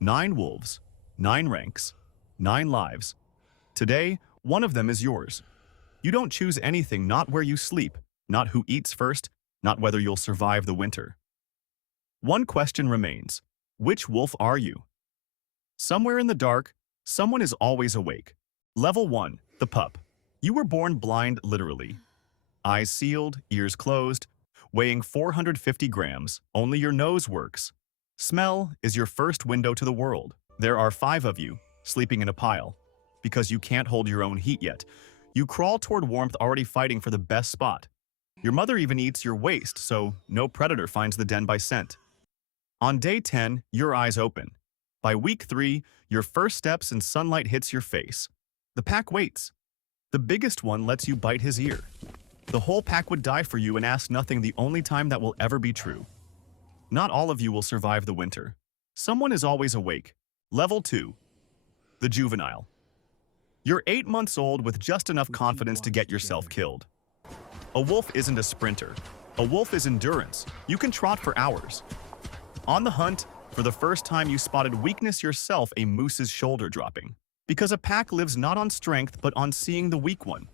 9 wolves, 9 ranks, 9 lives. Today, one of them is yours. You don't choose anything, not where you sleep, not who eats first, not whether you'll survive the winter. One question remains. Which wolf are you? Somewhere in the dark, someone is always awake. Level 1, the pup. You were born blind, literally. Eyes sealed, ears closed, weighing 450 grams, only your nose works. Smell is your first window to the world. There are 5 of you, sleeping in a pile. Because you can't hold your own heat yet, you crawl toward warmth, already fighting for the best spot. Your mother even eats your waste, so no predator finds the den by scent. On day 10, your eyes open. By week 3, your first steps and sunlight hits your face. The pack waits. The biggest one lets you bite his ear. The whole pack would die for you and ask nothing, the only time that will ever be true. Not all of you will survive the winter. Someone is always awake. Level 2. The Juvenile. You're 8 months old with just enough confidence to get yourself killed. A wolf isn't a sprinter. A wolf is endurance. You can trot for hours. On the hunt, for the first time you spotted weakness yourself, a moose's shoulder dropping. Because a pack lives not on strength but on seeing the weak one.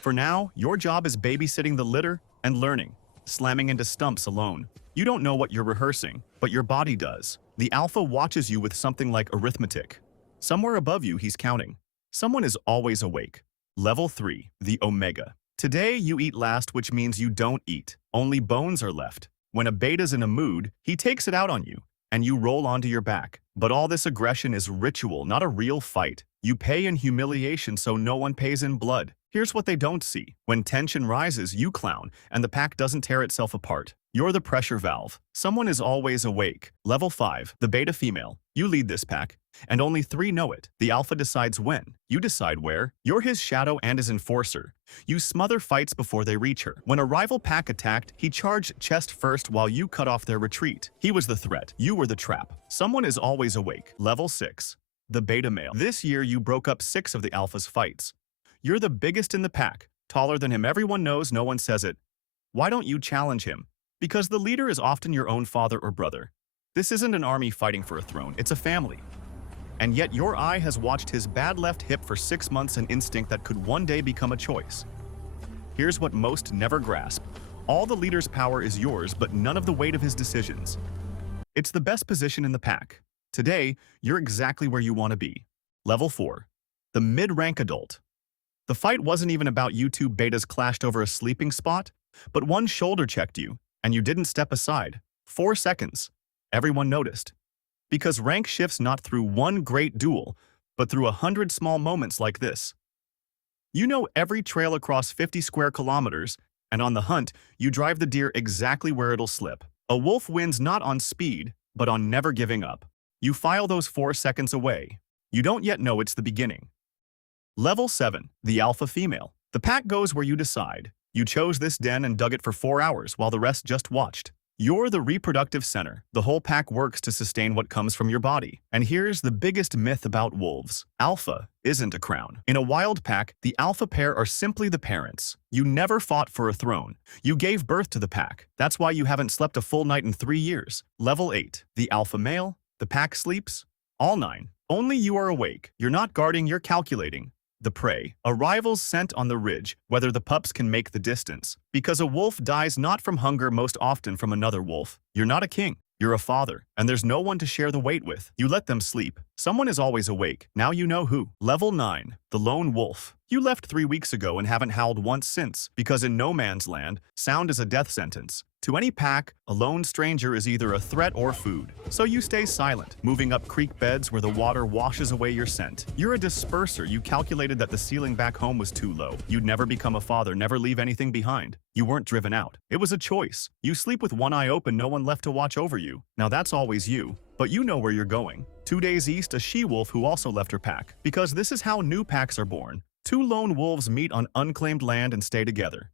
For now, your job is babysitting the litter and learning, slamming into stumps alone. You don't know what you're rehearsing, but your body does. The alpha watches you with something like arithmetic. Somewhere above you, he's counting. Someone is always awake. Level 3, the Omega. Today, you eat last, which means you don't eat. Only bones are left. When a beta's in a mood, he takes it out on you, and you roll onto your back. But all this aggression is ritual, not a real fight. You pay in humiliation so no one pays in blood. Here's what they don't see. When tension rises, you clown, and the pack doesn't tear itself apart. You're the pressure valve. Someone is always awake. Level 5, the beta female. You lead this pack, and only 3 know it. The alpha decides when. You decide where. You're his shadow and his enforcer. You smother fights before they reach her. When a rival pack attacked, he charged chest first while you cut off their retreat. He was the threat. You were the trap. Someone is always awake. Level 6, the beta male. This year, you broke up 6 of the alpha's fights. You're the biggest in the pack, taller than him. Everyone knows, no one says it. Why don't you challenge him? Because the leader is often your own father or brother. This isn't an army fighting for a throne, it's a family. And yet your eye has watched his bad left hip for 6 months, an instinct that could one day become a choice. Here's what most never grasp. All the leader's power is yours, but none of the weight of his decisions. It's the best position in the pack. Today, you're exactly where you want to be. Level 4, the mid-rank adult. The fight wasn't even about you two betas clashed over a sleeping spot, but one shoulder checked you, and you didn't step aside. 4 seconds. Everyone noticed. Because rank shifts not through one great duel, but through 100 small moments like this. You know every trail across 50 square kilometers, and on the hunt, you drive the deer exactly where it'll slip. A wolf wins not on speed, but on never giving up. You file those 4 seconds away. You don't yet know it's the beginning. Level 7, the alpha female. The pack goes where you decide. You chose this den and dug it for 4 hours while the rest just watched. You're the reproductive center. The whole pack works to sustain what comes from your body. And here's the biggest myth about wolves. Alpha isn't a crown. In a wild pack, the alpha pair are simply the parents. You never fought for a throne. You gave birth to the pack. That's why you haven't slept a full night in 3 years. Level 8, the alpha male. The pack sleeps. All 9. Only you are awake. You're not guarding, you're calculating. The prey. A rival's scent on the ridge, whether the pups can make the distance. Because a wolf dies not from hunger, most often from another wolf. You're not a king. You're a father, and there's no one to share the weight with. You let them sleep. Someone is always awake. Now you know who. Level 9, the lone wolf. You left 3 weeks ago and haven't howled once since, because in no man's land, sound is a death sentence. To any pack, a lone stranger is either a threat or food. So you stay silent, moving up creek beds where the water washes away your scent. You're a disperser. You calculated that the ceiling back home was too low. You'd never become a father, never leave anything behind. You weren't driven out. It was a choice. You sleep with one eye open, no one left to watch over you. Now that's always you. But you know where you're going. 2 days east, a she-wolf who also left her pack. Because this is how new packs are born. 2 lone wolves meet on unclaimed land and stay together.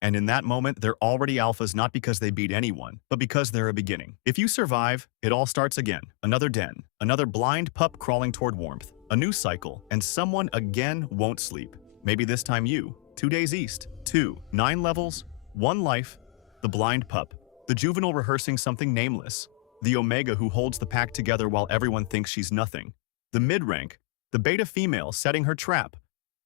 And in that moment, they're already alphas, not because they beat anyone, but because they're a beginning. If you survive, it all starts again. Another den, another blind pup crawling toward warmth, a new cycle, and someone again won't sleep. Maybe this time you. 2 days east, 2, 9 levels, 1 life, the blind pup, the juvenile rehearsing something nameless. The omega who holds the pack together while everyone thinks she's nothing. The mid-rank, the beta female setting her trap.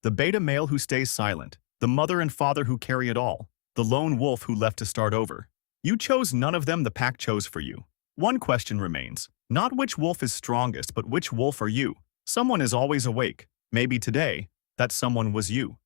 The beta male who stays silent. The mother and father who carry it all. The lone wolf who left to start over. You chose none of them, the pack chose for you. One question remains. Not which wolf is strongest, but which wolf are you? Someone is always awake. Maybe today, that someone was you.